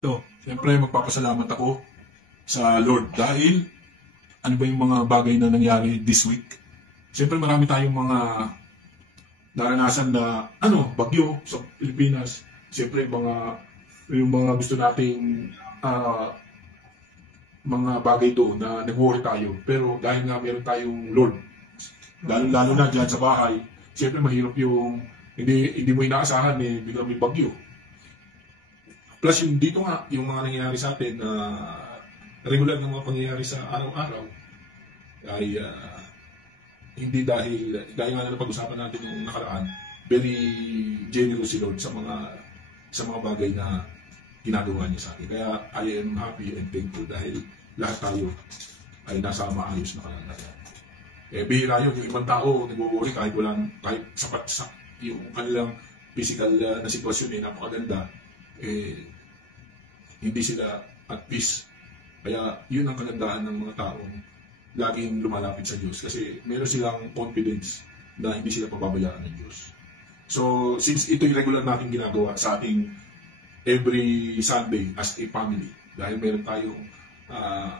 Siyempre magpapasalamat ako sa Lord dahil ano ba yung mga bagay na nangyari this week. Siyempre marami tayong mga naranasan na bagyo sa Pilipinas. Siyempre yung mga gusto nating mga bagay doon na nag-worry tayo. Pero dahil nga meron tayong Lord, lalo na dyan sa bahay, siyempre mahirap yung hindi mo inaasahan biglang may bagyo. Plus yung dito nga, yung mga nangyayari sa atin na regular na mga pangyayari sa araw-araw ay hindi dahil nga na napag-usapan natin yung nakaraan, very generous si Lord sa mga bagay na ginagawa niya sa atin. Kaya I am happy and thankful dahil lahat tayo ay nasa maayos na kalagayan. Bihira yun, yung ibang tao nag-worry kahit sapat sa yung kanilang physical na sitwasyon napakaganda, hindi sila at peace. Kaya yun ang kagandahan ng mga taong laging lumalapit sa Diyos kasi meron silang confidence na hindi sila pababayaan ng Diyos. So since ito'y regular natin ginagawa sa ating every Sunday as a family, dahil meron tayong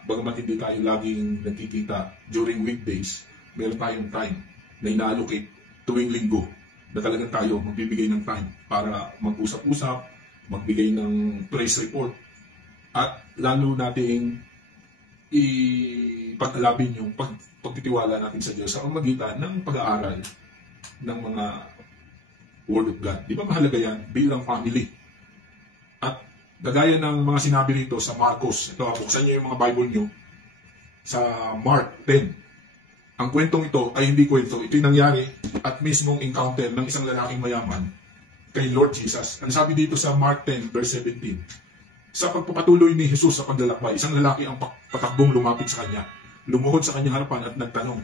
bagamat hindi tayo laging nagkikita during weekdays, meron tayong time na ina-allocate tuwing linggo na talagang tayo magbibigay ng time para mag-usap-usap, magbigay ng praise report, at lalo nating ipag-alabin yung pagtitiwala natin sa Diyos sa pamamagitan ng pag-aaral ng mga Word of God. Di ba mahalaga yan bilang family? At gagaya ng mga sinabi rito sa Marcos, ito, buksan niyo yung mga Bible niyo sa Mark 10. Ang kwentong ito ay hindi kwento, ito'y nangyari at mismong encounter ng isang lalaking mayaman kay Lord Jesus. Ang sabi dito sa Mark 10 verse 17, sa pagpapatuloy ni Jesus sa paglalakbay, isang lalaki ang patakbong lumapit sa kanya. Lumuhod sa kanyang harapan at nagtanong,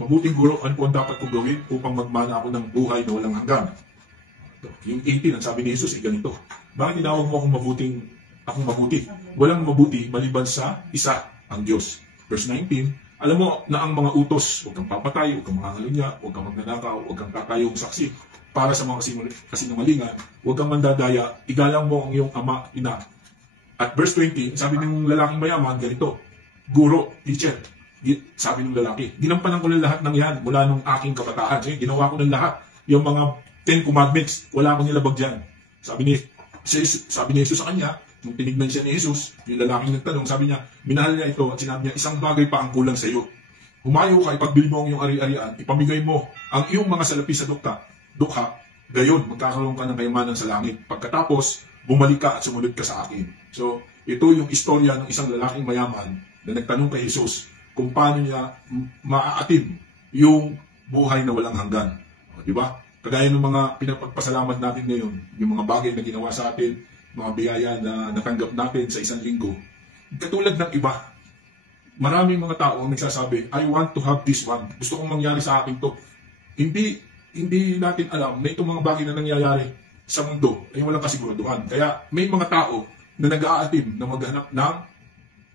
"Mabuting guro, ano po ang dapat kong gawin upang magmana ako ng buhay na walang hanggan?" Yung 18, ang sabi ni Jesus ay ganito, "Bakit tinawag mo akong mabuti? Walang mabuti maliban sa isa, ang Diyos." Verse 19, alam mo na ang mga utos, huwag kang papatay, huwag kang mangangalunya, huwag kang magnanakaw, huwag kang tatayong saksi para sa mga kasinungalingan, huwag kang mandadaya, igalang mo ang iyong ama, ina. At verse 20, sabi ng lalaking mayaman, ganito, "Guro, teacher," sabi ng lalaki, "ginampanan ko ng lahat ng yan mula nung aking kabataan." Ginawa ko ng lahat. Yung mga 10 commandments, wala akong nilabag dyan. Sabi ni Jesus sa kanya, nung tinignan siya ni Jesus, yung lalaking nagtanong, sabi niya, minahal niya ito at sinabi niya, isang bagay pa ang kulang sa iyo. Humayo ka, ipagbili mo ang iyong ari-arian, ipamigay mo ang iyong mga salapi sa dukha, gayon, magkakaroon ka ng kayamanan sa langit. Pagkatapos, bumalik ka at sumunod ka sa akin. So, ito yung istorya ng isang lalaking mayaman na nagtanong kay Jesus kung paano niya maaatid yung buhay na walang hanggan. Di ba? Kagaya ng mga pinapagpasalamat natin ngayon, yung mga bagay na ginawa sa atin, mga biyaya na natanggap natin sa isang linggo. Katulad ng iba, maraming mga tao ang nagsasabi, "I want to have this one. Gusto kong mangyari sa akin to." Hindi natin alam na itong mga bagay na nangyayari sa mundo ay walang kasiguraduhan. Kaya may mga tao na nag-aatim na maghanap ng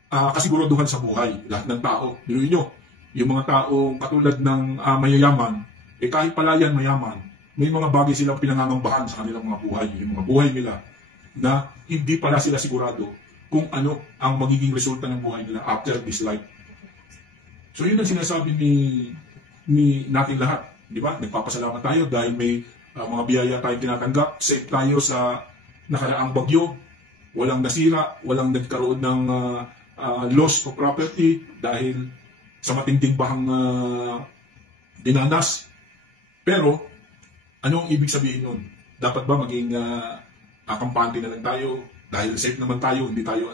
kasiguraduhan sa buhay. Lahat ng tao. Biruin nyo, yung mga taong katulad ng mayayaman, kahit pala yan mayaman, may mga bagay silang pinangangambahan sa kanilang mga buhay. Yung mga buhay nila na hindi pala sila sigurado kung ano ang magiging resulta ng buhay nila after this life. So yun ang sinasabi ni natin lahat. Di ba? Nagpapasalamat tayo dahil may mga biyaya tayong tinatanggap. Safe tayo sa nakaraang bagyo. Walang nasira, walang nagkaroon ng loss of property dahil sa matinding bahang dinanas. Pero, anong ibig sabihin nun? Dapat ba maging kampante na lang tayo dahil safe naman tayo, hindi tayo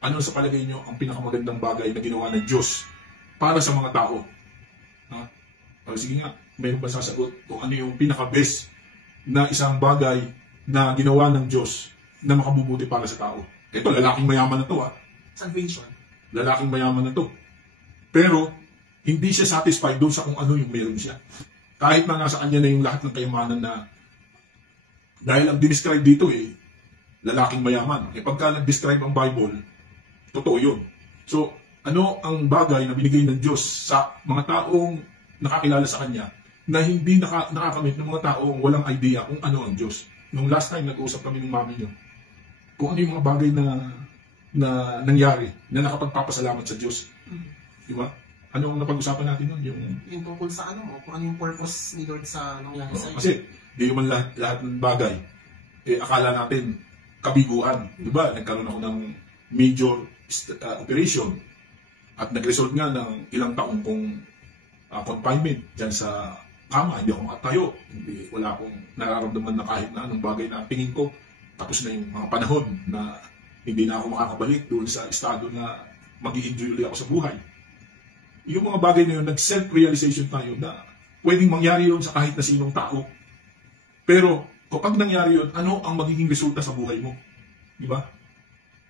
ano sa palagay nyo ang pinakamagandang bagay na ginawa ng Diyos para sa mga tao? Sige nga, mayroon ba sasagot kung ano yung pinaka-best na isang bagay na ginawa ng Diyos na makabubuti para sa tao? Ito, lalaking mayaman na to salvation. Lalaking mayaman na to. Pero, hindi siya satisfied doon sa kung ano yung meron siya. Kahit na nasa kanya na yung lahat ng kayamanan na dahil ang dinescribe dito lalaking mayaman. Pagka nag-describe ang Bible, totoo yun. So, ano ang bagay na binigay ng Diyos sa mga taong nakakilala sa Kanya na hindi nakakamit ng mga taong walang idea kung ano ang Diyos? Nung last time nag-uusap kami ng mami niyo, kung ano yung mga bagay na nangyari, na nakapagpapasalamat sa Diyos. Di ba? Ano ang napag-usapan natin nun? Yung tungkol sa kung ano yung purpose ni Lord sa nangyari sa iyo. Kasi, di naman lahat ng bagay, akala natin, kabiguan. Di ba? Nagkaroon ako ng major operation at nag-result nga ng ilang taong kong confinement dyan sa kama. Hindi ako makatayo. Wala akong nararamdaman na kahit na anong bagay na tingin ko. Tapos na yung mga panahon na hindi na ako makakabalik doon sa estado na mag-i-enjoy ulit ako sa buhay. Yung mga bagay na yun, nag-self-realization tayo na pwedeng mangyari yun sa kahit na sinong tao. Pero kapag nangyari yun, ano ang magiging resulta sa buhay mo? Di ba?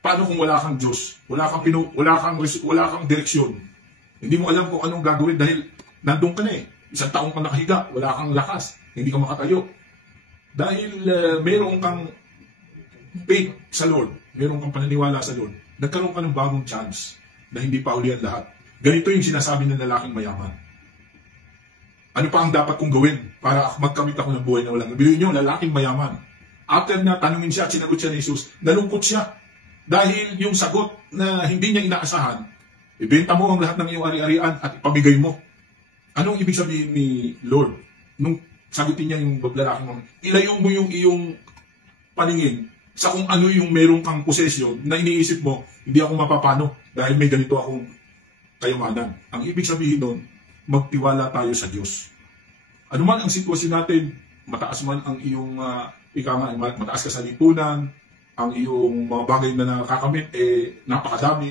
Paano kung wala kang Diyos? Wala kang direksyon. Hindi mo alam kung anong gagawin dahil nandun ka na eh. Isang taong ka nakahiga, wala kang lakas, hindi ka makatayo. Dahil meron kang faith sa Lord, meron kang pananiwala sa Lord, nagkaroon ka ng bagong chance na hindi pa uli ang lahat. Ganito yung sinasabi ng lalaking mayaman. Ano pa ang dapat kong gawin para magkamit ako ng buhay na walang? Bilhin nyo, lalaking mayaman. After na tanungin siya at sinagot siya ni Jesus, nalungkot siya. Dahil yung sagot na hindi niya inaasahan, ibenta mo ang lahat ng iyong ari-arian at ipamigay mo. Anong ibig sabihin ni Lord? Nung sagutin niya yung lalaking mayaman, ilayo mo yung iyong paningin sa kung ano yung meron kang posesyon na iniisip mo, hindi ako mapapano dahil may ganito akong kayamanan. Ang ibig sabihin nun, magtiwala tayo sa Diyos. Ano man ang sitwasyon natin, mataas man ang iyong mataas ka sa lipunan, ang iyong mga bagay na nakakamit, napakadami,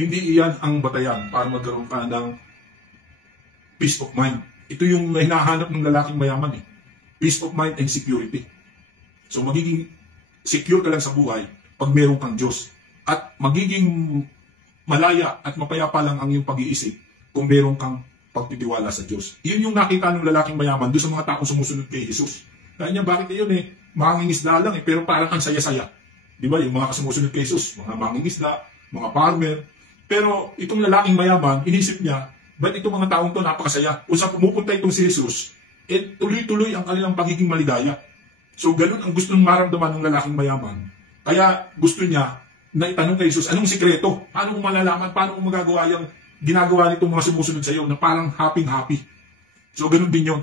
hindi iyan ang batayan para magkaroon ka ng peace of mind. Ito yung hinahanap ng lalaking mayaman. Peace of mind and security. So magiging secure ka lang sa buhay pag meron kang Diyos. At magiging malaya at mapayapa lang ang iyong pag-iisip kung meron kang pagtitiwala sa Diyos. Iyon yung nakita ng lalaking mayaman doon sa mga taong sumusunod kay Jesus. Dahil niya, bakit yun mangingisda lang pero parang ang saya-saya. Di ba? Yung mga sumusunod kay Jesus, mga mangingisda, mga farmer. Pero itong lalaking mayaman, inisip niya, ba't itong mga taong to napakasaya? Kung saan pumupunta itong si Jesus, tuloy-tuloy ang kanilang pagiging maligaya. So ganun ang gustong maramdaman ng lalaking mayaman. Kaya gusto niya na itanong kay Jesus, anong sikreto? Paano mo malalaman? Paano mo magagawa yung ginagawa nitong mga sumusunod sa iyo na parang happy-happy? So ganun din yun.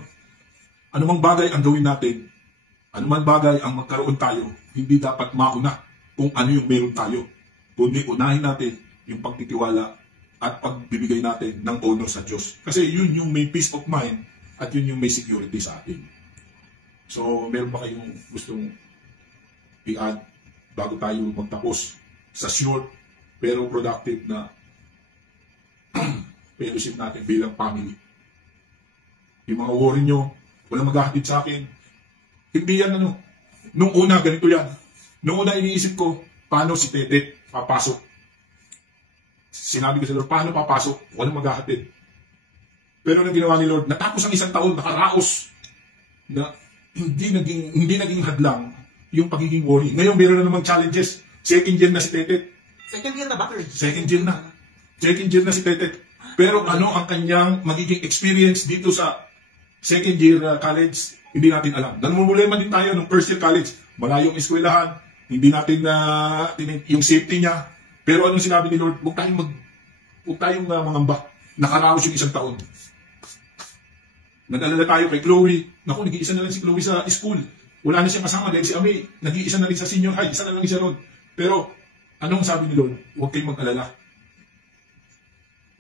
Anumang bagay ang gawin natin, anumang bagay ang magkaroon tayo, hindi dapat mauna kung ano yung meron tayo. Kundi unahin natin yung pagtitiwala at pagbibigay natin ng honor sa Diyos. Kasi yun yung may peace of mind at yun yung may security sa atin. So, meron ba kayong gustong i-add bago tayo magtapos sa short pero productive na fellowship natin bilang family? Yung mga worry nyo, walang maghahatid sa akin. Hindi yan nung una, ganito yan. Nung una iniisip ko, paano si Tete papasok? Sinabi ko sa Lord, paano papasok? Walang maghahatid. Pero nang ginawa ni Lord, natapos ang isang taon, nakaraos, na hindi naging hadlang yung pagiging worry. Ngayon, meron na namang challenges. Second year na si Tete. Second year na ba? Second year na. Second year na si Tete. Pero ano ang kanyang magiging experience dito sa second year college, hindi natin alam. Namumulema din tayo ng first year college. Malayong eskwelahan, hindi natin yung safety niya. Pero anong sinabi ni Lord? Huwag tayong mangamba. Nakaraos yung isang taon. Nag-alala tayo kay Chloe. Naku, nag-iisa na lang si Chloe sa school. Wala na siyang kasama dahil si Ame, nag-iisa na rin sa senior high. Isa na lang siya ron. Pero anong sabi ni Lord? Huwag kayong mag-alala.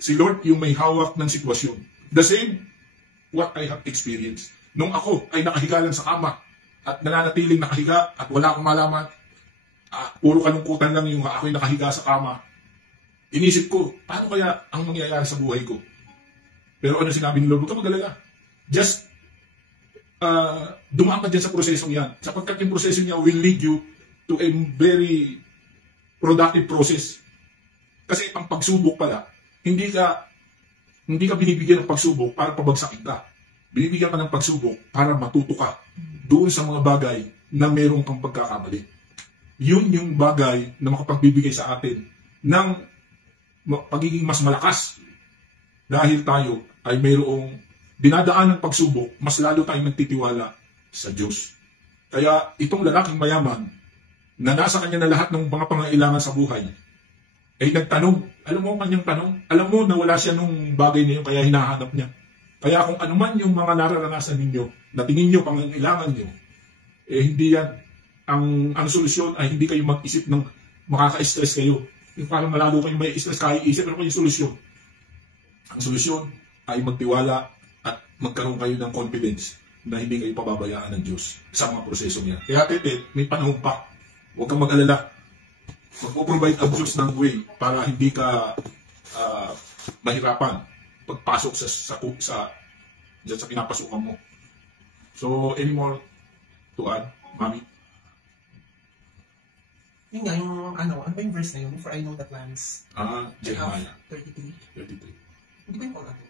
Si Lord yung may hawak ng sitwasyon. The same what I have experienced. Nung ako ay nakahiga lang sa kama at nananatiling nakahiga at wala akong malaman, puro kalungkutan lang yung ako'y nakahiga sa kama, inisip ko, paano kaya ang mangyayari sa buhay ko? Pero ano sinabi ni Lord? Huwag ka mag-alala. Just dumaan ka dyan sa prosesong yan. Sapagkat yung proseso niya will lead you to a very productive process. Kasi ang pagsubok pala, hindi ka binibigyan ng pagsubok para pabagsakin ka. Binibigyan ka ng pagsubok para matuto ka doon sa mga bagay na meron kang pagkakamali. Yun yung bagay na makapagbibigay sa atin ng pagiging mas malakas. Dahil tayo ay mayroong dinadaan ng pagsubok, mas lalo tayong nagtitiwala sa Diyos. Kaya itong lalaking mayaman, na nasa kanya na lahat ng mga pangailangan sa buhay, ay nagtanong. Alam mo ang kanyang tanong? Alam mo na wala siya nung bagay na yun, kaya hinahanap niya. Kaya kung anuman yung mga nararanasan ninyo, na tingin nyo pangailangan nyo, hindi yan. Ang solusyon ay hindi kayo mag-isip ng makaka-stress kayo. Yung parang malalo kayo may stress, kaya isip, pero yung solusyon. Ang solusyon ay magtiwala at magkaroon kayo ng confidence na hindi kayo pababayaan ng Diyos sa mga proseso niya. Kaya Tete, may panahon pa. Huwag kang mag-alala. Mag-provide ang Diyos ng way para hindi ka mahirapan pagpasok sa pinapasukan mo. So, any more to add, Mami? Yun nga, yung ano ba yung verse na yun? For I know the plans. Jeremiah 33. 33. Hindi ba yung all natin?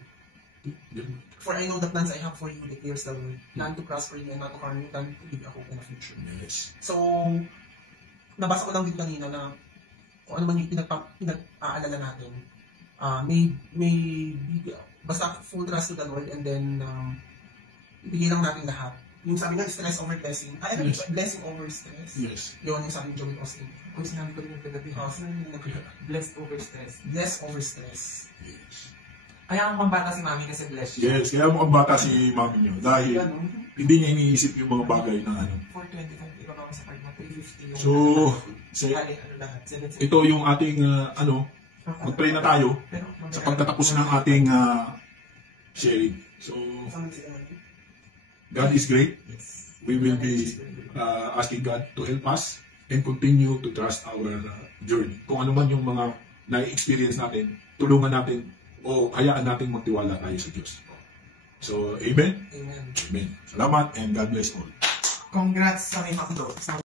For I know the plans I have for you, declares the Lord. Plan to prosper you and not to harm you, plan to give you a hope and a future. Yes. So, nabasa ko lang din kanina na kung ano man yung pinag-aalala natin, basta full trust to the Lord and then ibigay lang natin lahat. Yung sabi nga, stress over blessing. Yes. Blessing over stress. Yes. Yun yung sabi ni Joey Austin. Kung sinabi ko rin yung kagabi, blessed over stress. Bless over stress. Yes. Kaya ang pambata si Mami kasi blessed siya. Yes, kaya mukhang bata si Mami niyo. Dahil hindi niya iniisip yung mga bagay na ano. 425, iba ako sa part mo, 350 yung... So, ito yung ating mag-pray na tayo sa pagtatapos ng ating sharing. So, God is great. We will be asking God to help us and continue to trust our journey. Kung ano man yung mga na-experience natin, tulungan natin o hayaan natin magtiwala tayo sa Diyos. So, Amen? Amen. Amen. Salamat and God bless all. Congrats sa may makdo.